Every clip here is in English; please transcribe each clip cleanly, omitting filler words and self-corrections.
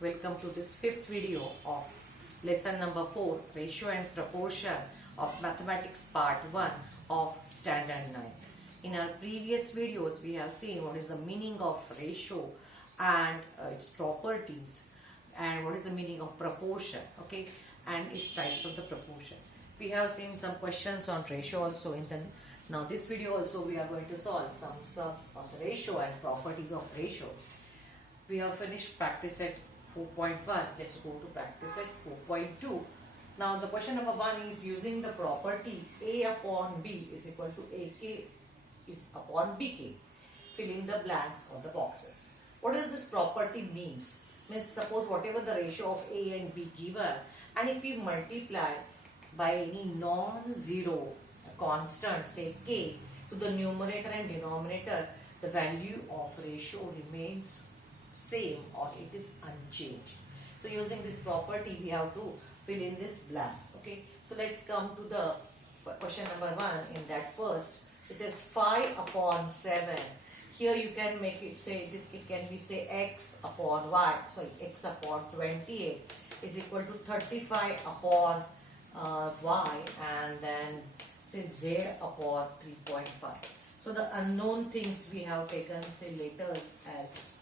Welcome to this fifth video of lesson number 4, Ratio and Proportion of Mathematics Part 1 of Standard 9. In our previous videos, we have seen what is the meaning of ratio and its properties, and what is the meaning of proportion, okay, and its types of the proportion. We have seen some questions on ratio also in the now this video also we are going to solve some sums on the ratio and properties of ratio. We have finished practice at 4.1. Let's go to practice at 4.2. Now the question number 1 is using the property A upon B is equal to AK is upon BK. Fill in the blanks or the boxes. What does this property means? Means suppose whatever the ratio of A and B given, and if we multiply by any non-zero constant, say K, to the numerator and denominator, the value of ratio remains same or it is unchanged. So using this property we have to fill in this blanks. Okay, so let's come to the question number 1. In that first, it is 5 upon 7. Here you can make it say it can be say x upon y, sorry, x upon 28 is equal to 35 upon y, and then say z upon 3.5. So the unknown things we have taken say letters as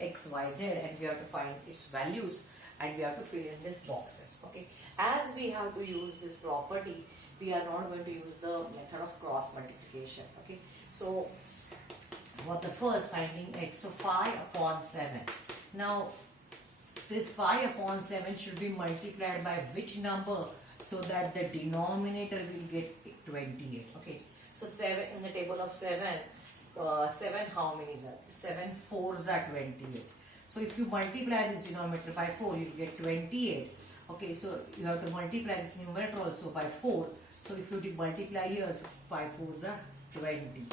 x, y, z, and we have to find its values and we have to fill in these boxes. Okay, as we have to use this property, we are not going to use the method of cross multiplication. Okay, so for the first finding x, so 5 upon 7. Now this 5 upon 7 should be multiplied by which number so that the denominator will get 28. Okay, so 7 in the table of 7, 7 how many is that? 7 4s are 28. So if you multiply this denominator by 4, you will get 28. Okay, so you have to multiply this numerator also by 4. So if you multiply here, 5 4s are 20.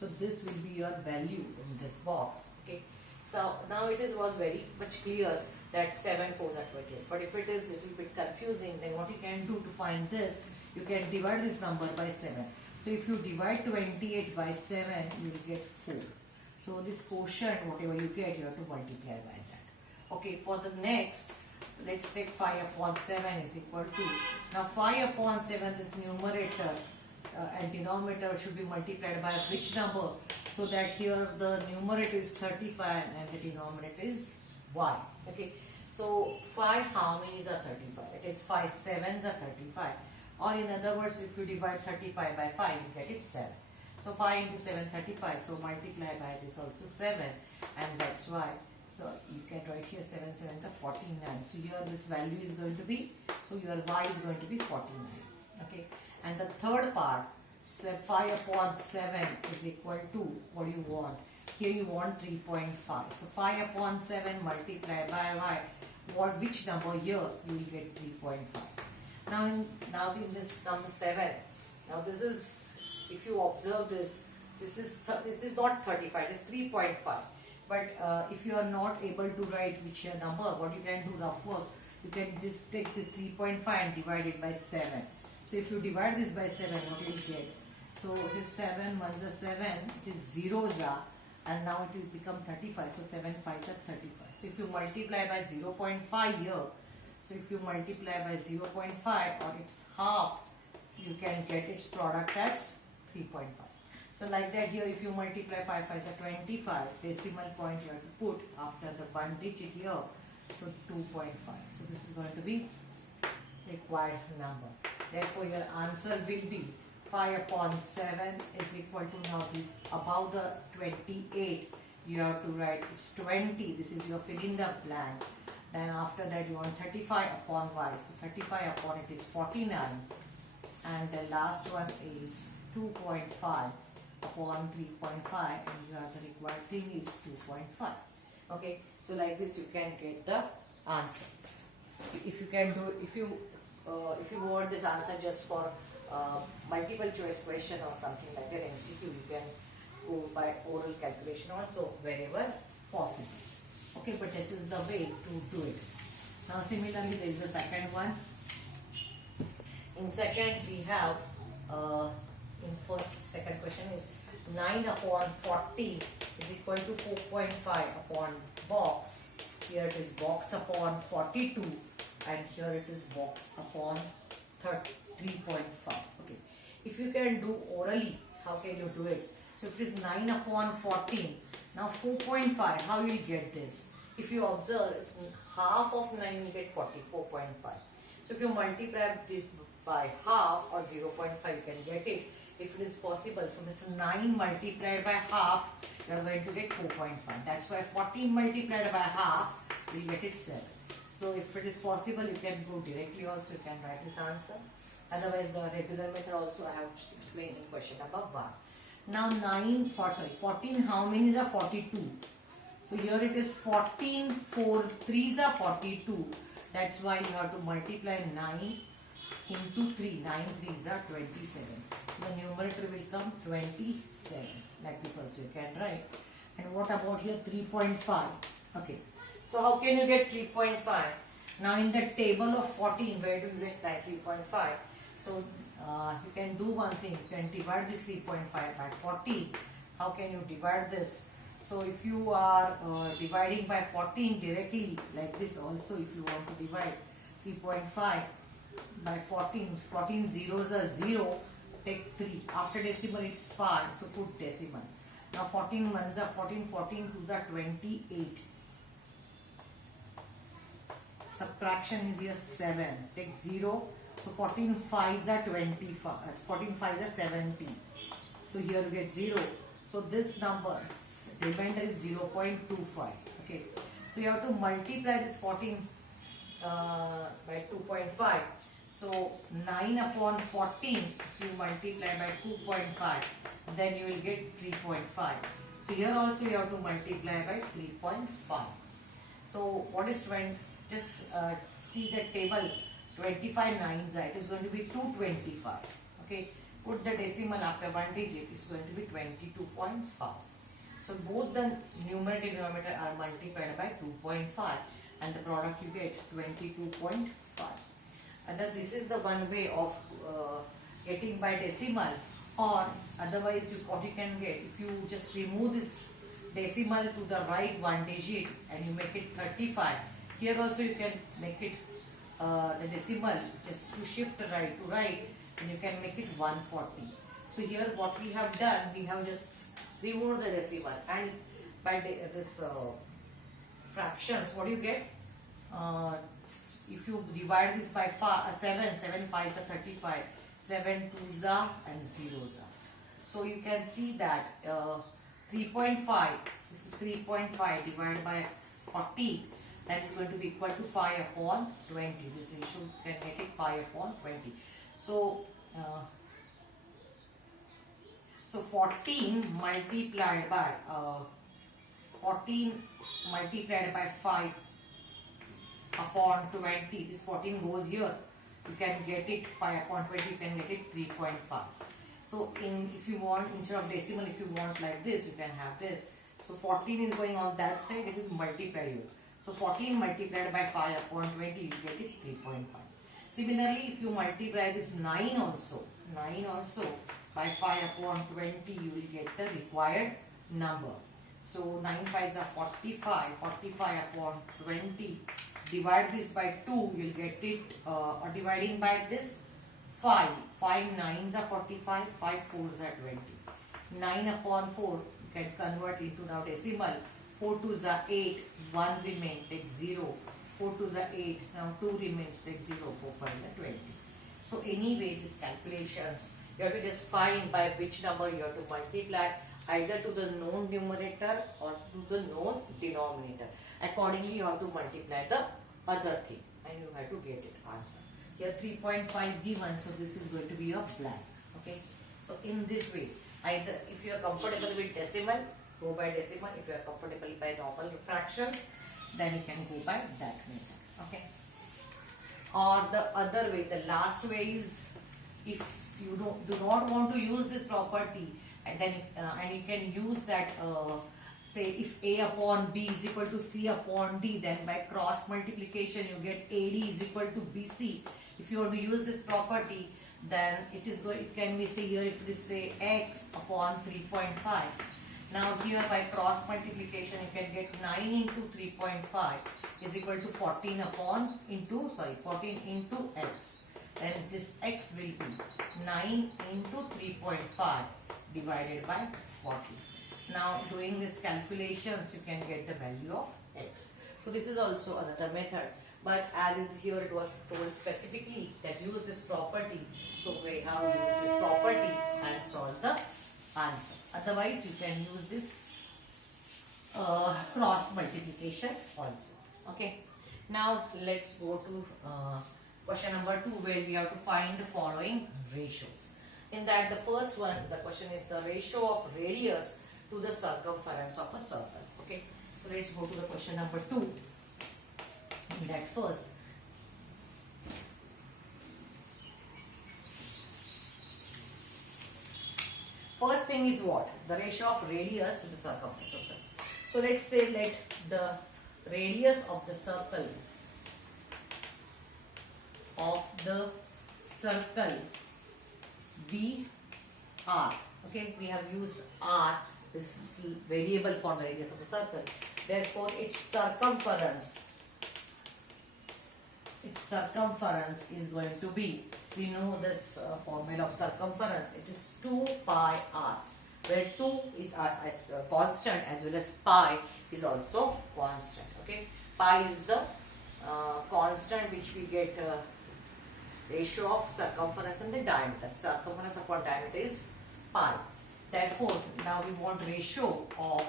So this will be your value in this box. Okay, so now it was very much clear that 7 4s are 28. But if it is a little bit confusing, then what you can do to find this, you can divide this number by 7. So if you divide 28 by 7, you will get 4. So this quotient, whatever you get, you have to multiply by that. Okay, for the next, let's take 5 upon 7 is equal to, now 5 upon 7, this numerator and denominator should be multiplied by which number, so that here the numerator is 35 and the denominator is y. Okay, so 5 how many is a 35? It is 5 7s are 35. Or in other words, if you divide 35 by 5, you get it 7. So 5 into 7, 35. So multiply by this also 7. And that's why. So you can write here 7 7s are 49. So here this value is going to be, so your y is going to be 49. Okay. And the third part, 5 upon 7 is equal to, what do you want? Here you want 3.5. So 5 upon 7 multiply by y. Which number here? You will get 3.5. Now in this number 7, now this is, if you observe this, this is not 35, it is 3.5. But if you are not able to write which number, what you can do rough work, you can just take this 3.5 and divide it by 7. So if you divide this by 7, what you will get? So it is 7 1s are 7, it is zeros are, and now it will become 35. So 7 5s are 35. So if you multiply by 0.5 here, so if you multiply by 0.5 or its half, you can get its product as 3.5. So like that here, if you multiply 5 5s are 25, decimal point you have to put after the one digit here, so 2.5. So this is going to be required number. Therefore your answer will be 5 upon 7 is equal to, now this above the 28, you have to write it's 20. This is your fill in the blank. Then after that you want 35 upon y. So 35 upon it is 49. And the last one is 2.5 upon 3.5. And you have the required thing is 2.5. Okay. So like this you can get the answer. If you can do, if you want this answer just for multiple choice question or something like that, MCQ, you can go by oral calculation also wherever possible. Okay, but this is the way to do it. Now similarly there is the second one. In second we have, in second question is 9 upon 40 is equal to 4.5 upon box here it is box upon 42 and here it is box upon 3.5. Okay, if you can do orally, how can you do it? So if it is 9 upon 14, now 4.5, how you will get this? If you observe, it's half of 9, you get 4.5. So if you multiply this by half or 0.5, you can get it. If it is possible, so it's 9 multiplied by half, you are going to get 4.5. That's why 14 multiplied by half, we will get it 7. So if it is possible, you can go directly also, you can write this answer. Otherwise, the regular method also I have explained in question number 1. Now 14, how many are 42? So here it is 14, 4 3s are 42. That's why you have to multiply 9 into 3. 9 3s are 27. So the numerator will come 27. Like this also you can write. And what about here 3.5? Okay. So how can you get 3.5? Now in the table of 14, where do you get 3.5? So you can do one thing. You can divide this 3.5 by 40. How can you divide this? So if you are dividing by 14 directly, like this also, if you want to divide 3.5 by 14, 14 zeros are 0, take 3. After decimal it's 5, so put decimal. Now 14 ones are 14, 14 twos are 28. Subtraction is here 7, take 0. So 14 5s are 25, 14 5s are 70. So here you get 0. So this number, remainder is 0.25. Okay. So you have to multiply this 14 by 2.5. So 9 upon 14, if you multiply by 2.5, then you will get 3.5. So here also you have to multiply by 3.5. So what is 20? Just see the table. 25 nines, it is going to be 225. Okay, put the decimal after one digit, it's going to be 22.5. So both the numerator and denominator are multiplied by 2.5 and the product you get 22.5. And then this is the one way of getting by decimal, or otherwise what you can get, if you just remove this decimal to the right one digit and you make it 35, here also you can make it the decimal just to shift right to right, and you can make it 140. So here what we have done, we have just removed the decimal, and by this fractions, what do you get? If you divide this by 7, 7 5s are 35, 7 2s are and 0s are. So you can see that 3.5, this is 3.5 divided by 40. That is going to be equal to 5 upon 20. This issue can get it 5 upon 20. So, 14 multiplied by 5 upon 20. This 14 goes here. You can get it 5 upon 20. You can get it 3.5. So, if you want, instead of decimal, if you want like this, you can have this. So 14 is going on that side. It is multiplied here. So 14 multiplied by 5 upon 20, you get it 3.5. Similarly, if you multiply this 9 also by 5 upon 20, you will get the required number. So 9 5s are 45, 45 upon 20. Divide this by 2, you will get it, dividing by this 5. 5 9s are 45, 5 4s are 20. 9 upon 4, you can convert into now decimal. 4 2s are 8, 1 remains, take 0. 4 2s are 8, now 2 remains, take 0. 4 5s are 20. So anyway, these calculations, you have to just find by which number you have to multiply, either to the known numerator or to the known denominator. Accordingly, you have to multiply the other thing and you have to get it answer. Here 3.5 is given, so this is going to be a blank. Okay. So in this way, either if you are comfortable with decimal, go by decimal. If you are comfortable by normal fractions, then you can go by that method. Okay. Or the other way, the last way is, if you do not want to use this property, and then and you can use that, say if A upon B is equal to C upon D, then by cross multiplication you get AD is equal to BC. If you want to use this property, then it can be, say here, if it is say X upon 3.5, Now here by cross multiplication you can get 9 into 3.5 is equal to 14 into x. And this x will be 9 into 3.5 divided by 40. Now doing this calculations you can get the value of x. So this is also another method, but as is here it was told specifically that use this property, so we have used this property and solve the answer. Otherwise you can use this cross multiplication also. Okay, now let's go to question number 2, where we have to find the following ratios. In that, the first one, the question is the ratio of radius to the circumference of a circle. Okay, so let's go to the question number 2. In that first, first thing is what? The ratio of radius to the circumference of circle. So let's say let the radius of the circle be r. Okay, we have used r, this variable for the radius of the circle. Therefore, its circumference is going to be, we know this formula of circumference, it is 2 pi r, where 2 is constant as well as pi is also constant. Okay, pi is the constant which we get ratio of circumference and the diameter. Circumference upon diameter is pi. Therefore, now we want ratio of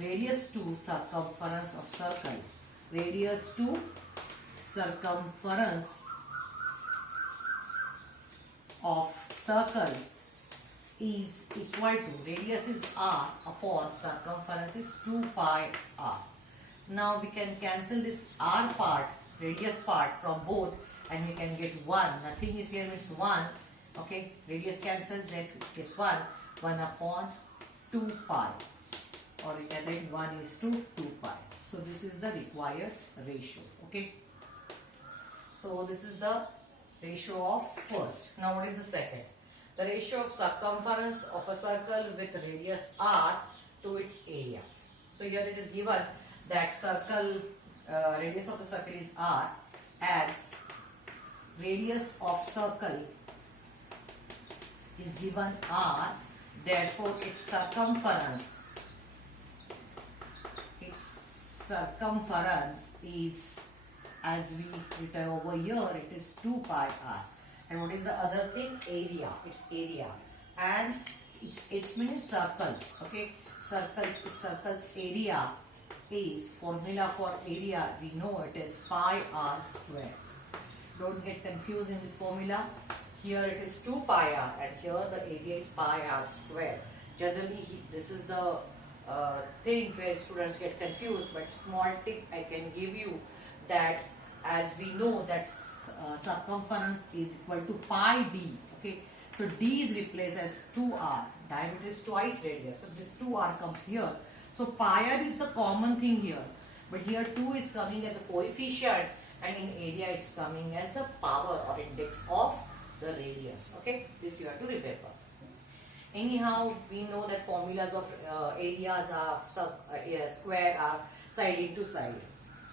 radius to circumference of circle. Radius to circumference of circle is equal to, radius is r upon circumference is 2 pi r. Now we can cancel this r part, radius part from both, and we can get 1. Nothing is here, means 1. Okay, radius cancels, that is 1 upon 2 pi, or we can write 1 is to 2 pi. So this is the required ratio. Okay, so this is the ratio of first. Now what is the second? The ratio of circumference of a circle with radius r to its area. So here it is given that circle, radius of the circle is r, as radius of circle is given r, therefore its circumference is, as we written over here, it is 2 pi r. And what is the other thing? Area. Its area. And its means circles. Okay, circles area is, formula for area we know it is pi r square. Don't get confused in this formula. Here it is 2 pi r and here the area is pi r square. Generally this is the thing where students get confused, but small tip I can give you, that as we know that circumference is equal to pi d. Okay, so d is replaced as 2r, diameter is twice radius, so this 2r comes here. So pi r is the common thing here, but here 2 is coming as a coefficient, and in area it's coming as a power or index of the radius. Okay, this you have to remember. Anyhow, we know that formulas of areas are square are side into side.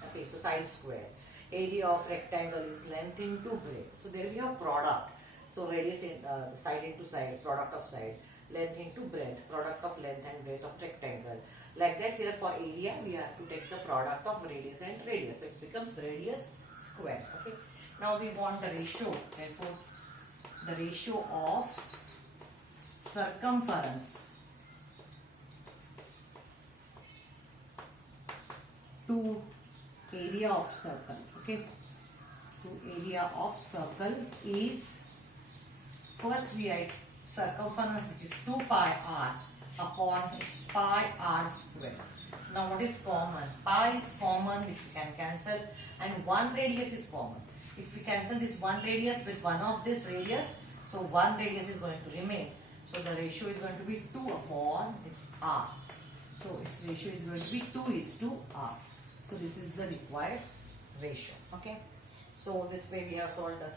Okay, so side square. Area of rectangle is length into breadth. So there we have product. So radius in side into side, product of side, length into breadth, product of length and breadth of rectangle. Like that, here for area we have to take the product of radius and radius. So it becomes radius square. Okay. Now we want the ratio. Therefore, the ratio of circumference to area of circle. Okay, to area of circle is, first we write circumference, which is 2 pi r upon its pi r square. Now what is common? Pi is common, which we can cancel, and 1 radius is common. If we cancel this 1 radius with one of this radius, so 1 radius is going to remain. So the ratio is going to be 2 upon its r. So its ratio is going to be 2 is to r. So this is the required ratio. Okay. So this way we have solved the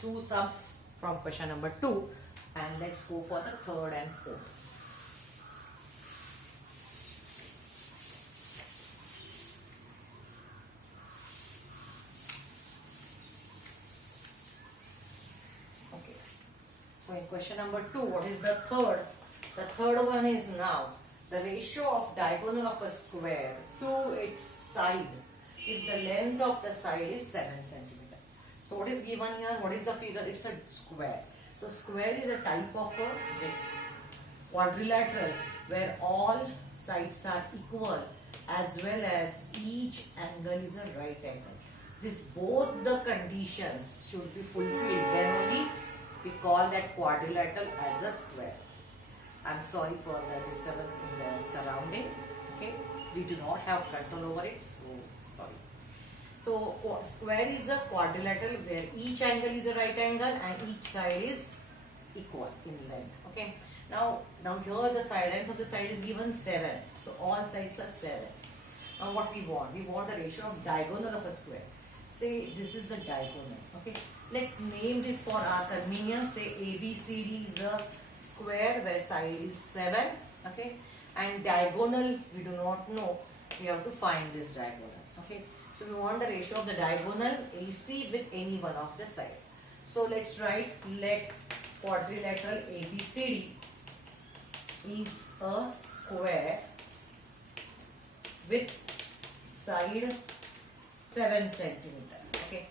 2 sums from question number 2, and let's go for the third and fourth. So in question number 2, what is the third? The third one is now the ratio of diagonal of a square to its side if the length of the side is 7 centimeter. So what is given here? What is the figure? It's a square. So square is a type of a quadrilateral where all sides are equal as well as each angle is a right angle. This both the conditions should be fulfilled, then only we call that quadrilateral as a square. I'm sorry for the disturbance in the surrounding. Okay, we do not have control over it, so sorry. So square is a quadrilateral where each angle is a right angle and each side is equal in length. Okay. Now here the side length of the side is given 7. So all sides are 7. Now what we want? We want the ratio of diagonal of a square. Say this is the diagonal. Okay. Let's name this for our convenience. Say ABCD is a square where side is 7. Okay. And diagonal we do not know. We have to find this diagonal. Okay. So we want the ratio of the diagonal AC with any one of the side. So let's write, let quadrilateral ABCD is a square with side 7 centimeter. Okay.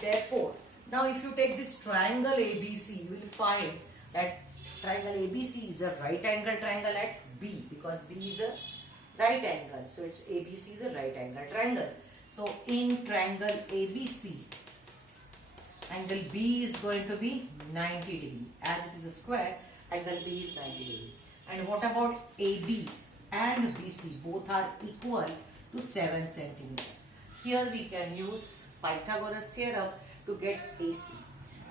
Therefore, now if you take this triangle ABC, you will find that triangle ABC is a right angle triangle at B, because B is a right angle. So it's ABC is a right angle triangle. So in triangle ABC, angle B is going to be 90 degree. As it is a square, angle B is 90 degree. And what about AB and BC? Both are equal to 7 centimeter. Here we can use Pythagoras Theorem to get AC.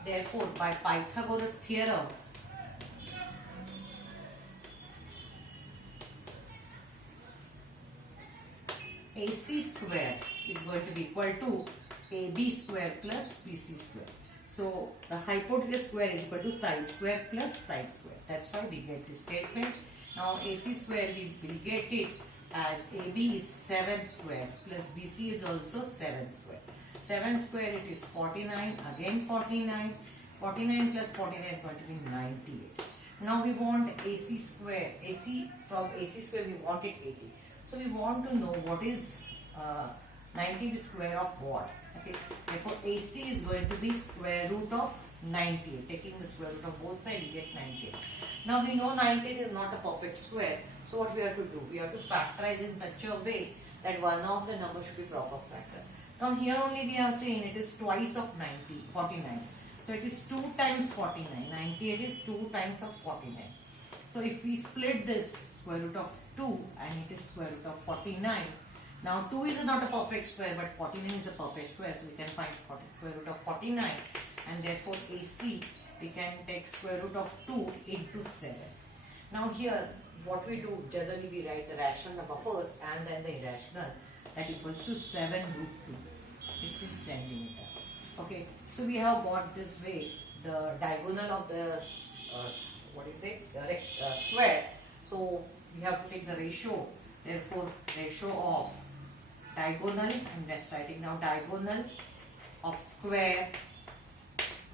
Therefore, by Pythagoras Theorem, AC square is going to be equal to AB square plus BC square. So the hypotenuse square is equal to side square plus side square. That's why we get this statement. Now AC square we will get it as AB is 7 square plus BC is also 7 square. 7 square it is 49, again 49. 49 plus 49 is going to be 98. Now we want AC square. From AC square we want it 80. So we want to know what is 90 square of what. Okay. Therefore AC is going to be square root of 98. Taking the square root of both sides, we get 98. Now we know 98 is not a perfect square. So what we have to do? We have to factorize in such a way that one of the numbers should be proper factor. Now here only we have seen it is twice of 49. So it is 2 times 49. 98 is 2 times of 49. So if we split this square root of 2 and it is square root of 49. Now 2 is not a perfect square but 49 is a perfect square. So we can find square root of 49 and therefore AC we can take square root of 2 into 7. Now here what we do, generally we write the rational number first and then the irrational, that equals to 7 root 2. It's in centimeter. Okay, so we have got this way the diagonal of the square. So we have to take the ratio. Therefore ratio of diagonal, I'm just writing now diagonal of square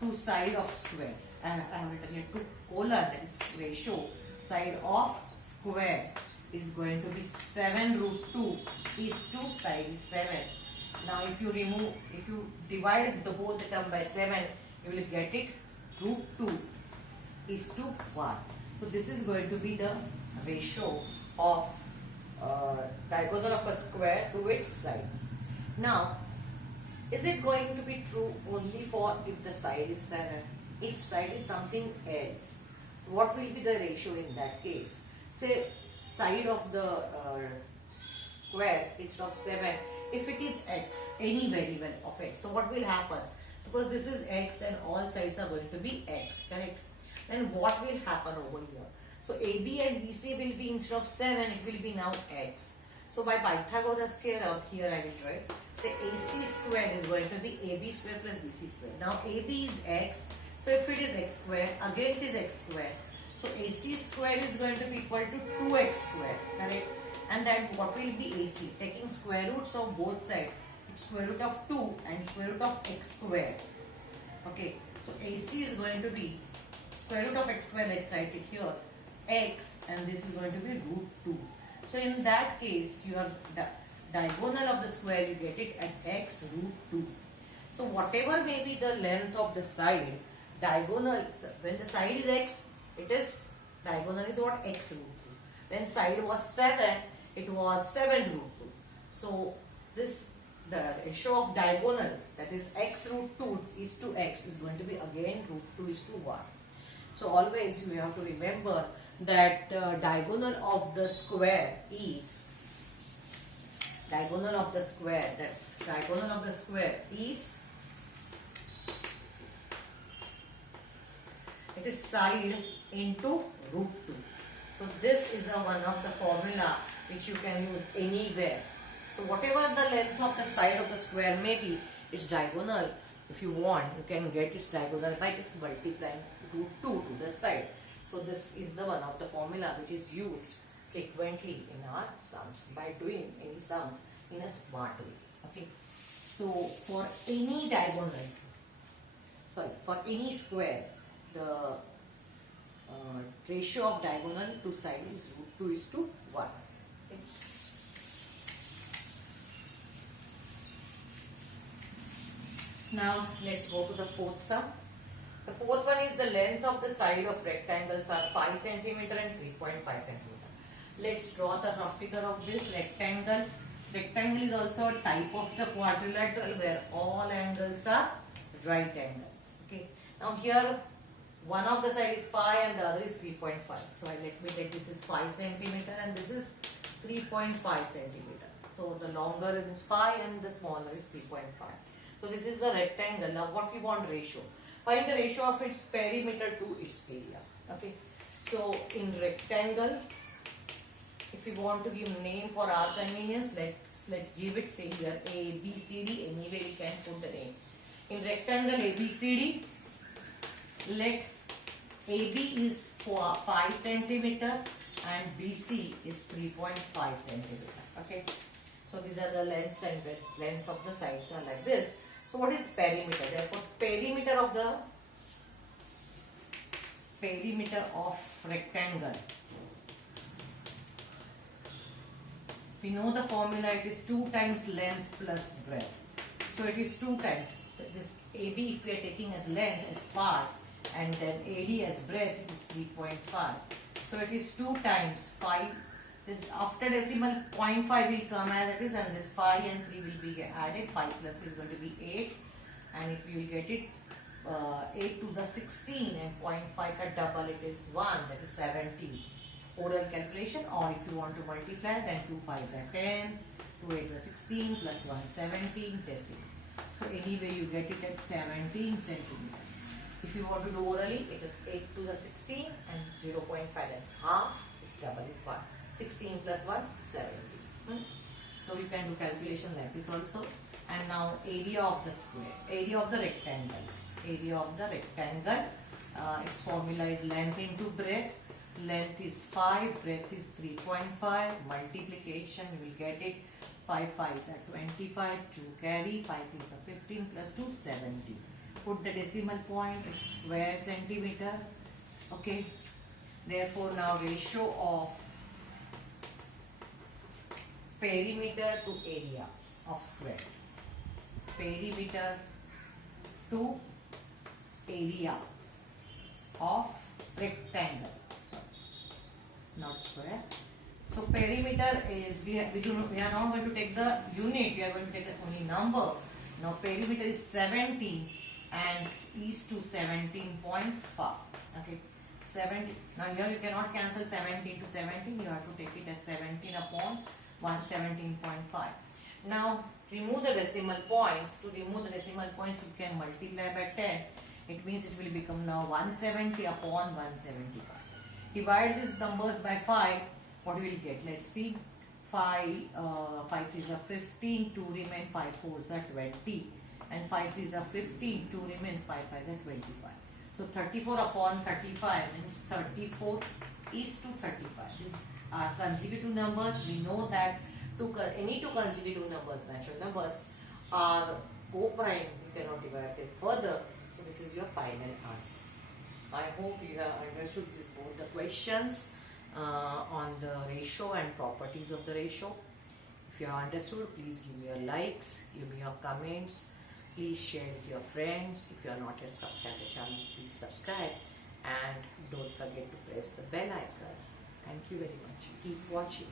to side of square. I have written here to colon, that is ratio side of square is going to be 7 root 2 is to side is 7. Now if you divide the both the term by 7, you will get it root 2 is to 1. So this is going to be the ratio of diagonal of a square to its side. Now, is it going to be true only for if the side is 7? If side is something else, what will be the ratio in that case? Say side of the square instead of 7, if it is x, any variable of x, so what will happen? Suppose this is x, then all sides are going to be x, correct? Then what will happen over here? So AB and BC will be instead of 7, it will be now x. So by Pythagoras Theorem, here I will write, say AC square is going to be AB square plus BC square. Now AB is x, so if it is x square, again it is x square. So AC square is going to be equal to 2x square, correct? And then what will be AC? Taking square roots of both sides, it's square root of 2 and square root of x square. Okay, so AC is going to be square root of x square, let's write it here, x, and this is going to be root 2. So in that case, your diagonal of the square, you get it as x root 2. So whatever may be the length of the side, diagonal, when the side is x, it is, diagonal is what? X root 2. When side was 7, it was 7 root 2. So this, the ratio of diagonal, that is x root 2 is to x, is going to be again root 2 is to 1. So always you have to remember that diagonal of the square is, diagonal of the square, that's diagonal of the square is, it is side into root 2. So this is one of the formula which you can use anywhere. So whatever the length of the side of the square may be, its diagonal, if you want, you can get its diagonal by just multiplying root 2 to the side. So this is the one of the formula which is used frequently in our sums, by doing any sums in a smart way. Okay. So for any diagonal, for any square, the ratio of diagonal to side is root 2 is to 1. Okay. Now let's go to the fourth sum. The fourth one is the length of the side of rectangles are 5 cm and 3.5 cm. Let's draw the rough figure of this rectangle. Rectangle is also a type of the quadrilateral where all angles are right angle. Okay. Now here one of the side is 5 and the other is 3.5. So let me take this is 5 cm and this is 3.5 cm. So the longer is 5 and the smaller is 3.5. So this is the rectangle. Now what we want ratio? Find the ratio of its perimeter to its area. Okay. So in rectangle, if we want to give name for our convenience, let's give it, say here A, B, C, D. Anyway we can put the name. In rectangle A, B, C, D, let AB is 5 cm and BC is 3.5 cm. Okay. So these are the lengths and lengths of the sides are like this. So what is perimeter? Therefore perimeter of rectangle, we know the formula, it is 2 times length plus breadth. So it is 2 times this AB, if we are taking as length as 5 and then AD as breadth, it is 3.5. So it is 2 times 5. This after decimal 0.5 will come as it is, and this 5 and 3 will be added. 5 plus is going to be 8 and it will get it 8 to the 16 and 0.5 ka double, it is 1, that is 17. Oral calculation, or if you want to multiply, then 2 5s are 10, 2 8s are 16 plus 1 17 decimal. So anyway you get it at 17 centimeter. If you want to do orally, it is 8 to the 16 and 0.5, that's half, this double is 1. 16 plus 1, 17. So you can do calculation like this also. And now area of the square, area of the rectangle. Area of the rectangle, its formula is length into breadth. Length is 5, breadth is 3.5. Multiplication, you will get it. 5 5s are 25, 2 carry, 5 3s are 15 plus 2, 70. Put the decimal point, it's square centimeter. Okay. Therefore now ratio of perimeter to area of square. Perimeter to area of rectangle. Sorry, not square. So perimeter is, we are not going to take the unit, we are going to take the only number. Now perimeter is 17 and is to 17.5. Okay. 70. Now here you cannot cancel 17 to 17. You have to take it as 17 upon 117.5. Now remove the decimal points. To remove the decimal points, you can multiply by 10. It means it will become now 170 upon 175. Divide these numbers by 5. What we will get? Let's see. 5 3s are 15. 2 remain. 5 4s are 20. And 5 3s are 15. 2 remains. 5 5s are 25. So 34 upon 35 means 34 is to 35. These are consecutive numbers. We know that any two consecutive numbers, natural numbers, are co-prime. You cannot divide them further. So this is your final answer. I hope you have understood both the questions on the ratio and properties of the ratio. If you have understood, please give me your likes, give me your comments, please share with your friends. If you are not yet subscribed to the channel, please subscribe and don't forget to press the bell icon. Thank you very much. Keep watching.